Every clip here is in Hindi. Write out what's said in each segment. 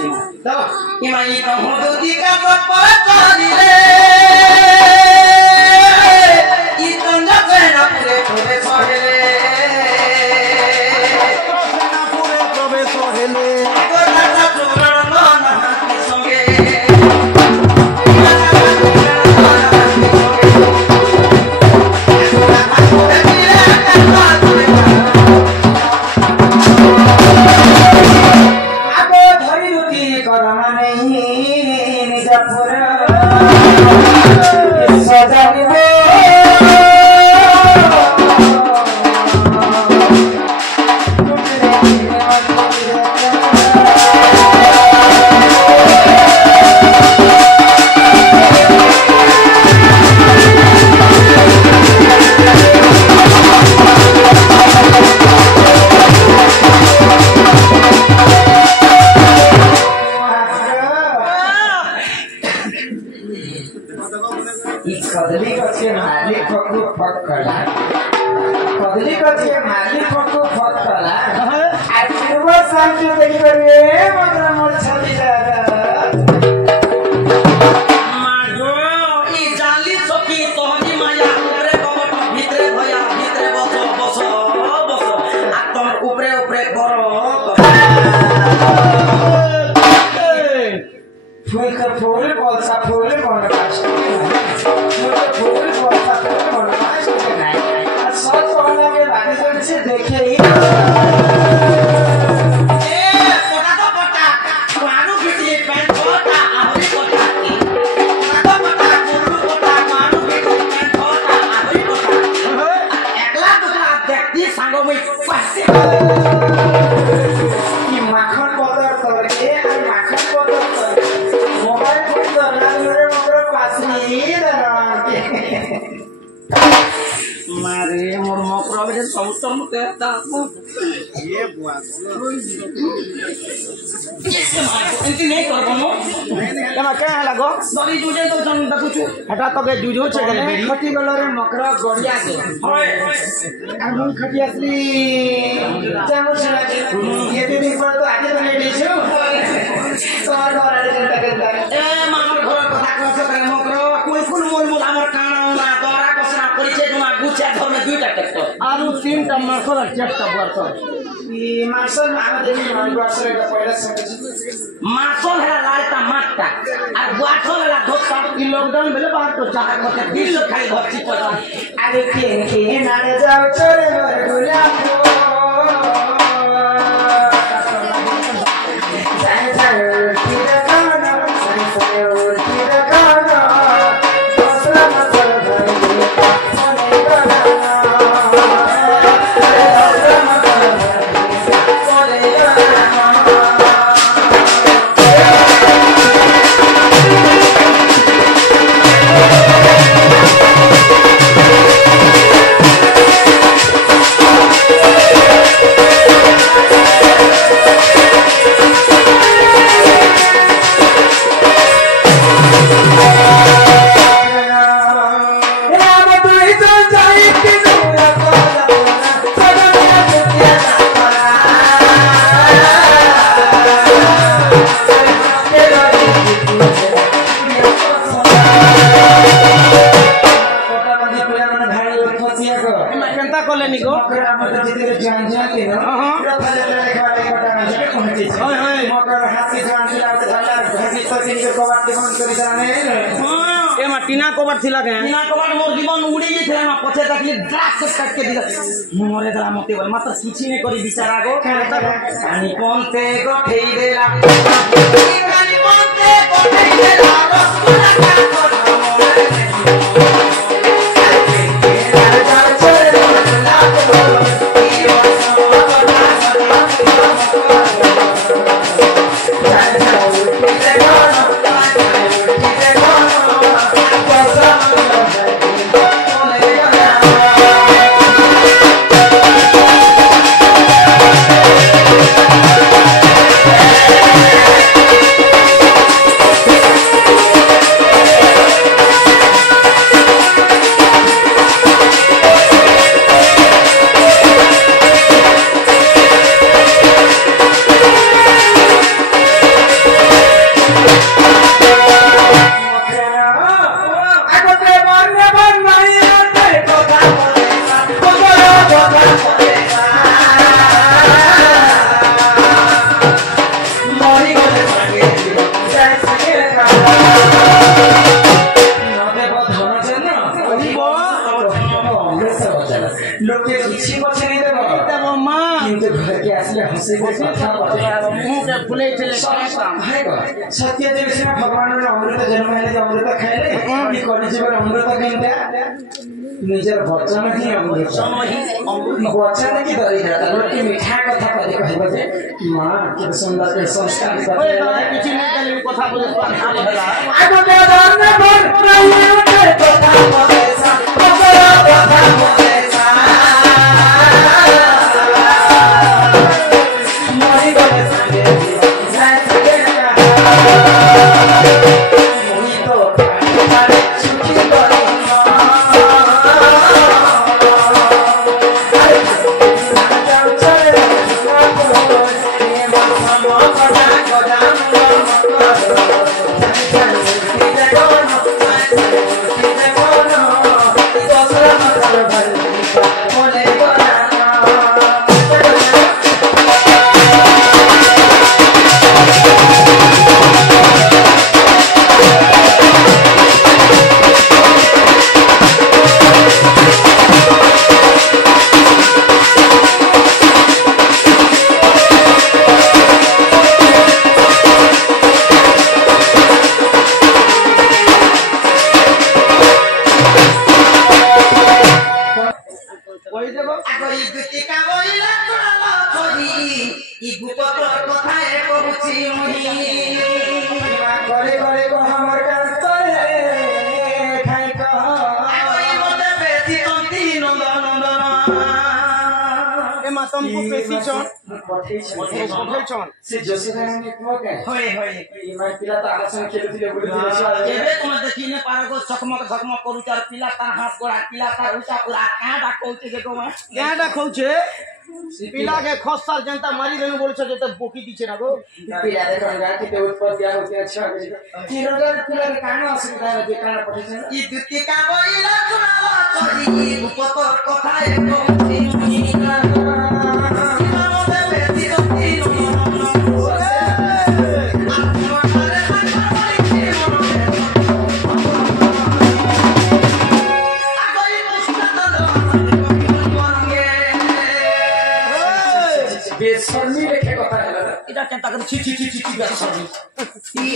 Imani kamu tika para chadile, itan jate na pure pure sohele, pure pure sohele, kota ta churan mana songe, हटा तो के जुजो चले बेरी खटी गलरे मकरा गड़िया के हम खटी असली चामर चला ये दिन पर तो आगे तो नहीं दिसो तो और आरे जनता के ए मामर घर कथा कहछ करे मकरा कोई फुल मोल मोल हमर काना ना दरा कसना परिचय जुमा गुछा घर में दुईटा ट्रैक्टर आरु तीनटा मार्शल चेकटा बर्तन ई मार्शल मामा देवी मारी वर्ष रे पहिला मार्शल है लालता माटता और वाटल है धोता ई लॉकडाउन भेले बाहर तो चाह मत दिल खाई घर ची पड़ा अरे के नारे जाओ चोरे मोर गुला टीना कवर थिला के टीना कवर मोर जीवन उड़ी जे थिला ना पछे तकली ड्रास से काट के दिला मोरे दला मते बोल मात्र किछि ने करी बिचारा गो पानी कोनते गठेई देला पानी कोनते गठेई देला रसगुल्ला का मुंह के फुले चले सत्य देवसिना भगवान अमृत जन्म है अमृत खाइले जीवन अमृत केनता निजर वचन ही अमृत वचन की दरिद्र रोटी मिठा कथा कहि कहबो जे मां के सुंदर के संस्कार ओए दादा किछि नहीं कली कथा बोले कथा भला आगो के दान बन रही के कथा बोले सा कथा बोले सा मोरी बोले संगे जाय सके मोही तो पारे सुखी करी तुमको पेशी चोन से जोसेफा ने को के होय होय ई माय पिला त आसन खेलुथिले बोली दिले एबे तुम देखिने पारगो चकमक झकमक करू चार पिला तार हाथ गोड़ा पिला तार उसा पूरा काडा कहउचे देखो मैं काडा कहउचे पिला के खसर जनता मारी देनु बोल छ जते बोकी दिछे ना गो पिला रे गंगा के उत्पत्ति आ होती अच्छा किरोडर पिला के कान असुविधा है जे कान पठेछ ई दुति का बोइला सुनावा चली उपतर कथा एको बेसरनी लेखे कथा है इटा केनता कर छी छी छी छी बेसरनी ई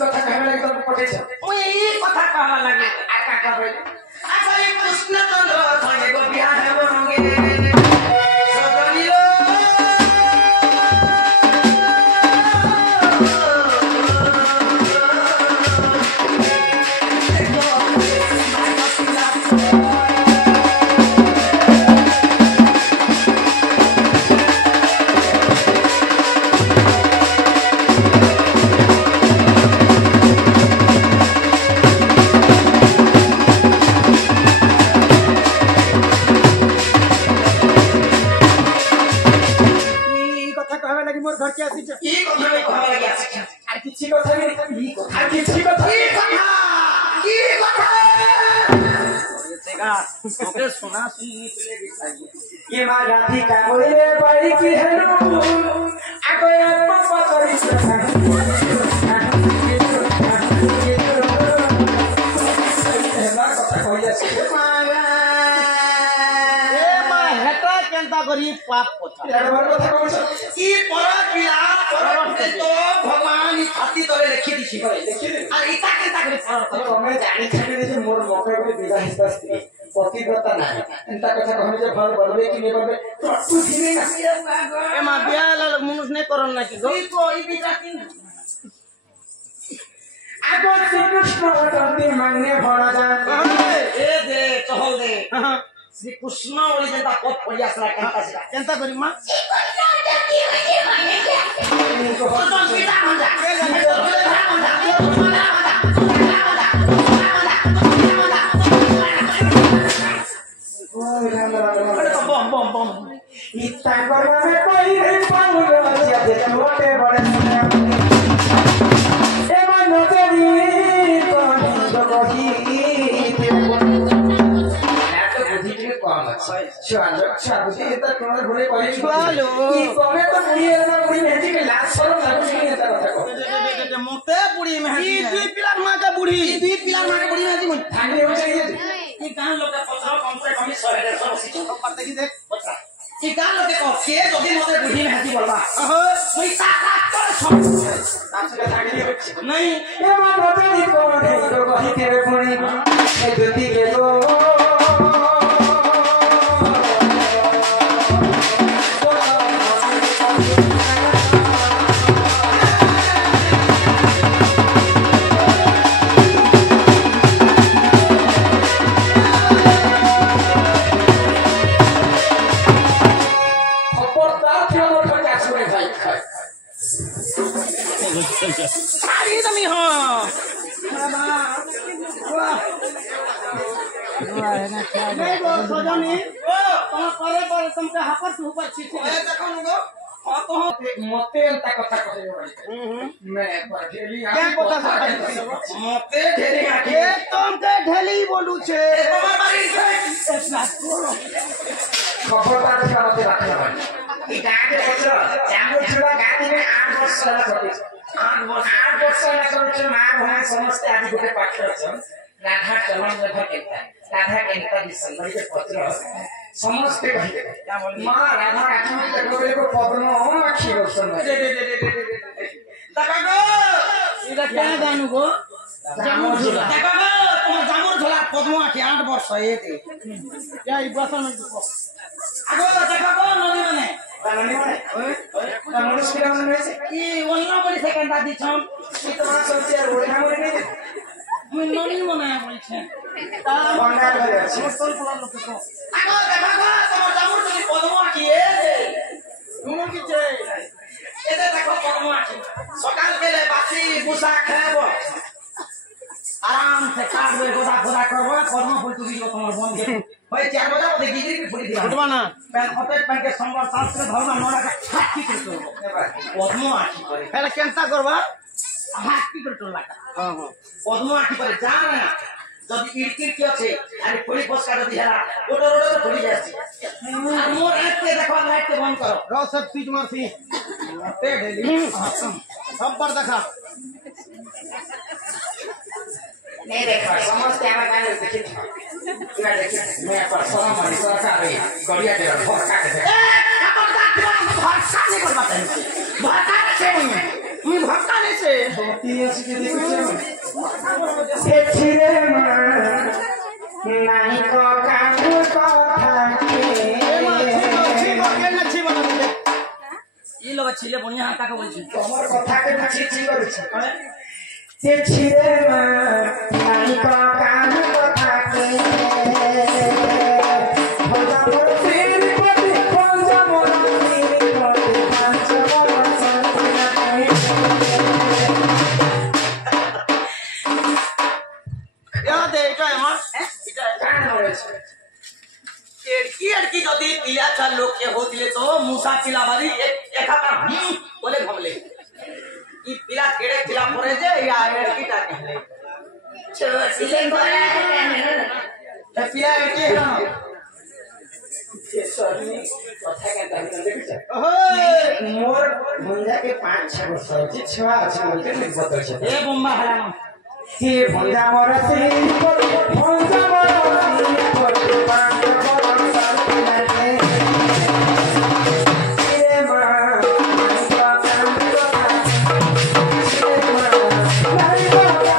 कथा कहला लागे त पठेछ ओए ई कथा कहला लागे आका कहबे आगई कृष्ण चंद्र संगे को बियाह होंगे सदनियो घर के आसी ई कथा में कहला लागे आसी आर किछि कथा में ई कथा आर किछि कथा ई कथा देगा ओके सुना सुनी पहले दिखाइए ये मां राधी का होइले बाई की हेरो आको आत्मा पतरी करी पाप कथा ई पर बिया पर तो भगवान ई छाती तले लिखि दिछि आ इता केता करी पर मैं जानि छाने जे मोर मकई पे विवाह हिस्सा स्त्री पतिव्रता नाही एंता कथा कहले जे फल बनबे कि नै बनबे तू दिने ना ए मा बिया लग मुनुस नै करन ना कि गो ई तो ई बिचाती आगो श्री कृष्ण वतंती मांगने भणा जा ए दे चहल दे श्री कृष्ण ओली जनता पद पड़िया सला केनता करी मां बम बम बम इतना करना में कोई नहीं पाऊंगा या दे मोटे बड़े ए मानो तेरी कौन तो कही बुद्धि तो तुम्हारे घोड़े कॉलेज चलो ई कोने तो बुढ़ी है ना बुढ़ी मेहंदी के लास्ट शर्म लागो नहीं है कथा को मोते बुढ़ी मेहंदी ई दुई पिलर मां का बुढ़ी ई दुई पिलर मां का बुढ़ी मेहंदी मन ठानी हो चाहिए ई गांव लोग का पत्थर कम से कम 100 150 बसी तो करते की देख ई गांव लोग के को के जदी मोते बुढ़ी मेहंदी बोलबा नहीं ए मन तेरी कोने तो कही तेरे पुणी ए ज्योति के गो अरे तमी हाँ नहीं वो सजनी तुम करे पर तुमके हापर से ऊपर छीछे देखो नुगो हां तो मते एंता कथा कहै मैं पठेली क्या पता से मते ढेरी आके ए तुमके ढेली बोलू छे खबरदार का मते रखना ई गाके बच्चा चांगो छुड़ा गाती में 8 वर्ष साला छोटे 8 वर्ष साला छोटे मां भाई समस्त आदि गोटे पाठ छन राधा चलन में भटकता राधा केनता दिसन के पत्र समस्त कहि क्या बोल मां राधा आत्मा के गोरे को पद्म आखी रोशन दे देखो गो इला क्या गानु गो जामुर झोला देखो गो तुम जामुर झोला पद्म आखी 8 वर्ष ये दे क्या ई बसन आगो देखो गो नदी मने नदी मने ओए मनुष्य के मन में से ई वन्ना बड़ी सेकंड आदि छम ई तुम्हारा सोचे ओढ़ा मोरे नहीं मैं नदी मने बोली छे बंगाल में আছে मुस्तल पुरा लोक को आगो देखो गो तुम जामुर झोली पद्म आखी ए दे तुम की छे एते देखो पद्म आखी सकाल बेले बासी बुसा खाबो आराम से काट दे गोदा गोदा करबो पद्म फूल तुगी को तुम्हार बन के भाई 4 बजे ओदे गिजरी की फुली दिया फुटवा ना पैन होते पैन के संबर शास्त्र धर्म नोडा का हाथ की करतो पद्म आखी करे पहले केनता करबा हाथ की करतो लागा हां हां पद्म आखी करे जान ना जब इड़की के আছে আরে ফলি ফসকা যদি হেলা ওটা ওটা তো ফলি যাচ্ছে আর মোর রাতে দেখো লাইট কে বন্ধ করো র সব সিজ মারছি তে ঢেলি सब पर देखा नहीं देखो समस्त हमारे गाने देखिए पूरा देखिए मैं पर सोना मारी सोना का रे गड़िया दे भड़का के दे भड़का नहीं कर पाते भड़का से मैं भड़का नहीं से धोती ऐसी के देखो से छिरे नहीं को काम को ई लोग छिले बढ़िया हाथ का बोल छी তোমার কথা কে ছি ছি করছ সে ছিরে নাই को काम কথা কে ভজা মোর ফির পতি ভজা মোর ফির পতি পাঁচ বরস याद है এটা আমার কান হয়েছে एड़की যদি পিলা চার লোক কে होतिले तो मूसा पिला बारी एक हाथ बोले घमले ई पिला केड़े पिला परे जे या एड़कीटा कहले छोटी बोला है त पिला एड़की है से सरनी কথা কে দাম দেখছ ओहो मोर मुंजा के 5-6 वर्ष আছে छुआ আছে বলতে লিখ বদলছে ए bomba हलानो সে ভঞ্জা মরছে ভঞ্জা মরছে পড়তে পাঁচ বরস লাগে রে মা কাম কথা রে মা নাই কথা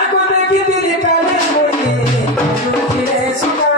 आको देखी तेरे काले मोरी तेरे सुना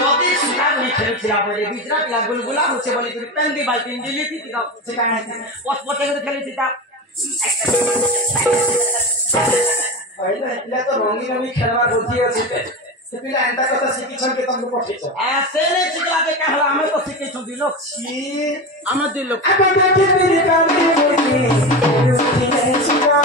যদি সুগার নি খেলছিলা বলে বিজরা পিলা গুলগুলা হচ্ছে বলে তুই পেন দি বালতি দিলি তুই দাও সেখানে পথ পথে করে খেলি দিতা पहले इला तो रंगी रंगी खेलवा बुद्धि अछि से पिला एंता कथा शिक्षण के तुमको पठिछ ऐसे नहीं सिखला दे कहला हमें तो सीखे छु दिलो छी हमें दिलो आको देखी तेरे काले मोरी तेरे सुना